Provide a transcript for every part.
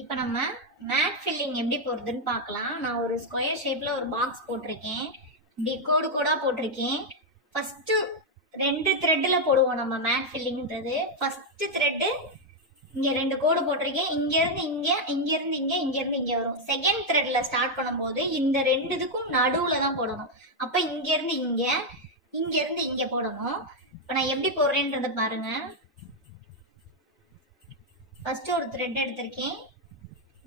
இப்போ நம்ம mat filling எப்படி போடுறதுன்னு பார்க்கலாம். நான் ஒரு ஸ்கொயர் ஷேப்பில் ஒரு பாக்ஸ் போட்டிருக்கேன். இப்படி கோடு கோடாக போட்டிருக்கேன். ஃபஸ்ட்டு 2 த்ரெட்டில் போடுவோம் நம்ம மேட் ஃபில்லிங்ன்றது. ஃபஸ்ட்டு த்ரெட்டு இங்கே 2 கோடு போட்டிருக்கேன். இங்கேருந்து இங்கே, இங்கேருந்து இங்கே, இங்கேருந்து இங்கே வரும். செகண்ட் த்ரெட்டில் ஸ்டார்ட் பண்ணும்போது இந்த 2 இதுக்கும் நடுவில் தான் போடணும். அப்போ இங்கேருந்து இங்கே, இங்கேருந்து இங்கே போடணும். இப்போ நான் எப்படி போடுறேன்றதை பாருங்கள். ஃபஸ்ட்டு ஒரு த்ரெட் எடுத்திருக்கேன்.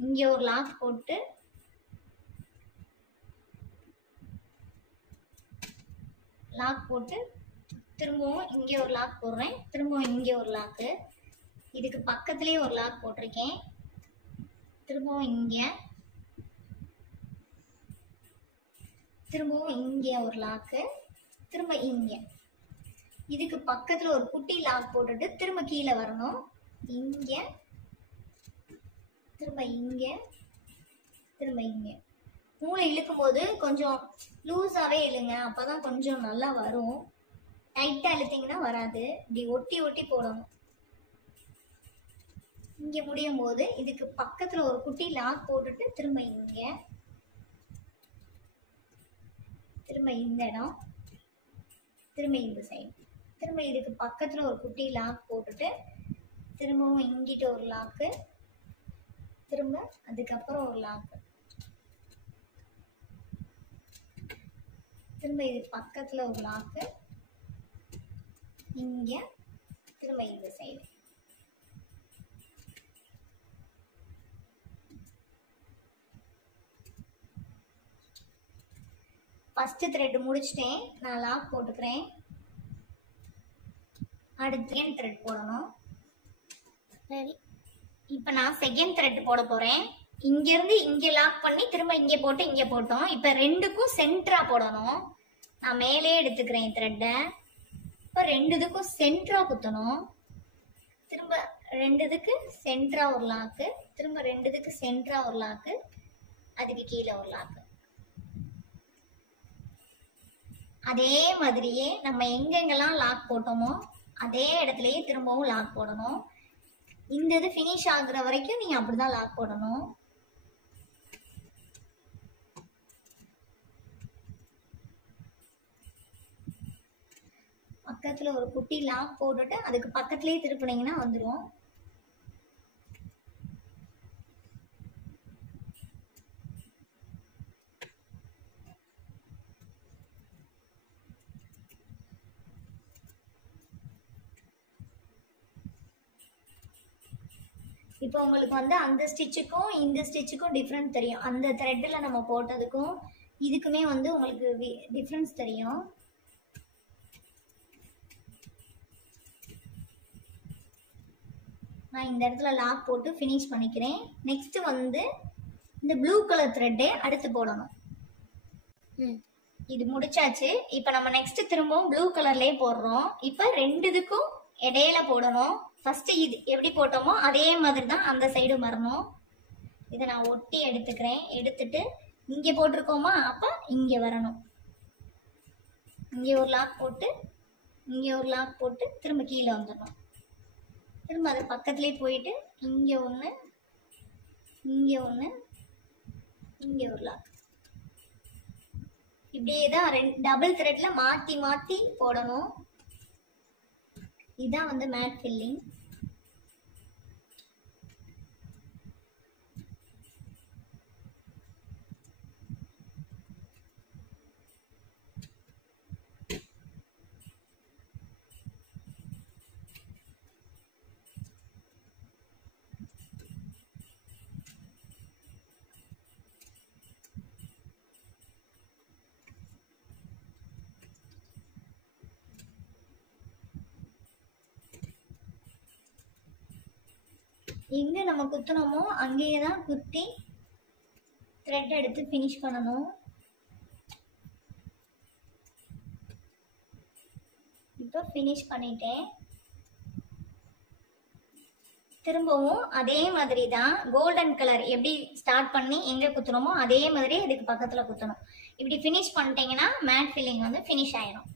இங்கே ஒரு லாக் போட்டு திரும்பவும் இங்கே ஒரு லாக் போடுறேன். திரும்பவும் இங்கே ஒரு லாக்கு, இதுக்கு பக்கத்துலேயே ஒரு லாக் போட்டிருக்கேன். திரும்பவும் இங்கே, திரும்பவும் இங்கே ஒரு லாக்கு, திரும்ப இங்கே, இதுக்கு பக்கத்தில் ஒரு குட்டி லாக் போட்டுட்டு திரும்ப கீழே வரணும். இங்கே, திரும்ப இங்கே, திரும்ப இங்கே. நூலை இழுக்கும் போது கொஞ்சம் லூஸாகவே இழுங்க, அப்போ தான் கொஞ்சம் நல்லா வரும். டைட்டாக இழுத்தீங்கன்னா வராது. இப்படி ஒட்டி ஒட்டி போடணும். இங்கே முடியும் போது இதுக்கு பக்கத்தில் ஒரு குட்டி லாக் போட்டுட்டு திரும்ப இங்கே, திரும்ப இந்த இடம், திரும்ப இந்த சைடு, திரும்ப இதுக்கு பக்கத்தில் ஒரு குட்டி லாக் போட்டுட்டு திரும்பவும் இங்கிட்ட ஒரு லாக்கு, திரும்ப அதுக்கப்புறம் ஒரு லாக்கு, திரும்ப இது பக்கத்தில் ஒரு லாக்கு, இங்கே, திரும்ப இந்த சைடு. ஃபஸ்ட்டு த்ரெட் முடிச்சிட்டேன். நான் லாக் போட்டுக்கிறேன். அடுத்து செகண்ட் த்ரெட் போடணும். சரி, இப்போ நான் செகண்ட் த்ரெட் போட போகிறேன். இங்கேருந்து இங்கே லாக் பண்ணி திரும்ப இங்கே போட்டு இங்கே போட்டோம். இப்போ 2க்கும் சென்டரா போடணும். நான் மேலே எடுத்துக்கிறேன் த்ரெட்டை. இப்போ 2 இதுக்கும் சென்டரா குத்தணும். திரும்ப 2 இதுக்கு சென்டரா ஒரு லாக்கு, திரும்ப 2 இதுக்கு சென்டரா ஒரு லாக்கு, அதுக்கு கீழே ஒரு லாக்கு. அதே மாதிரியே நம்ம எங்கெங்கெல்லாம் லாக் போட்டோமோ அதே இடத்துலயே திரும்பவும் லாக் போடணும். இந்த இது ஃபினிஷ் ஆகுற வரைக்கும் நீங்க அப்படிதான் லாக் போடணும். பக்கத்துல ஒரு குட்டி லாக் போட்டுட்டு அதுக்கு பக்கத்துலயே திருப்பினீங்கன்னா வந்துடும். இப்போ உங்களுக்கு வந்து அந்த ஸ்டிச்சுக்கும் இந்த ஸ்டிச்சுக்கும் டிஃப்ரெண்ட் தெரியும். அந்த த்ரெட்டில் நம்ம போட்டதுக்கும் இதுக்குமே வந்து உங்களுக்கு டிஃப்ரென்ஸ் தெரியும். நான் இந்த இடத்துல லாக் போட்டு ஃபினிஷ் பண்ணிக்கிறேன். நெக்ஸ்ட் வந்து இந்த ப்ளூ கலர் த்ரெட்டே அடுத்து போடணும். இது முடிச்சாச்சு. இப்போ நம்ம நெக்ஸ்ட் திரும்பவும் ப்ளூ கலர்லேயே போடுறோம். இப்போ 2 இதுக்கும் இடையில போடணும். ஃபர்ஸ்ட் இது எப்படி போட்டோமோ அதே மாதிரி தான் அந்த சைடு வரணும். இதை நான் ஒட்டி எடுத்துக்கிறேன். எடுத்துட்டு இங்கே போட்டிருக்கோமா, அப்போ இங்கே வரணும். இங்கே ஒரு லாக் போட்டு, இங்கே ஒரு லாக் போட்டு திரும்ப கீழே வந்துடணும். திரும்ப அது பக்கத்துலேயே போயிட்டு இங்கே ஒன்று, இங்கே ஒன்று, இங்கே ஒரு லாக். இப்படியே தான் டபுள் த்ரெட்டில் மாற்றி மாற்றி போடணும். இதுதான் வந்து மேட் ஃபில்லிங். எங்கே நம்ம குத்துனோமோ அங்கேயே தான் குத்தி த்ரெட் எடுத்து ஃபினிஷ் பண்ணணும். இப்போ ஃபினிஷ் பண்ணிட்டேன். திரும்பவும் அதே மாதிரி தான் கோல்டன் கலர் எப்படி ஸ்டார்ட் பண்ணி எங்கே குத்துனோமோ அதே மாதிரி இதுக்கு பக்கத்தில் குத்தணும். இப்படி ஃபினிஷ் பண்ணிட்டீங்கன்னா மேட் ஃபில்லிங் வந்து ஃபினிஷ் ஆயிடும்.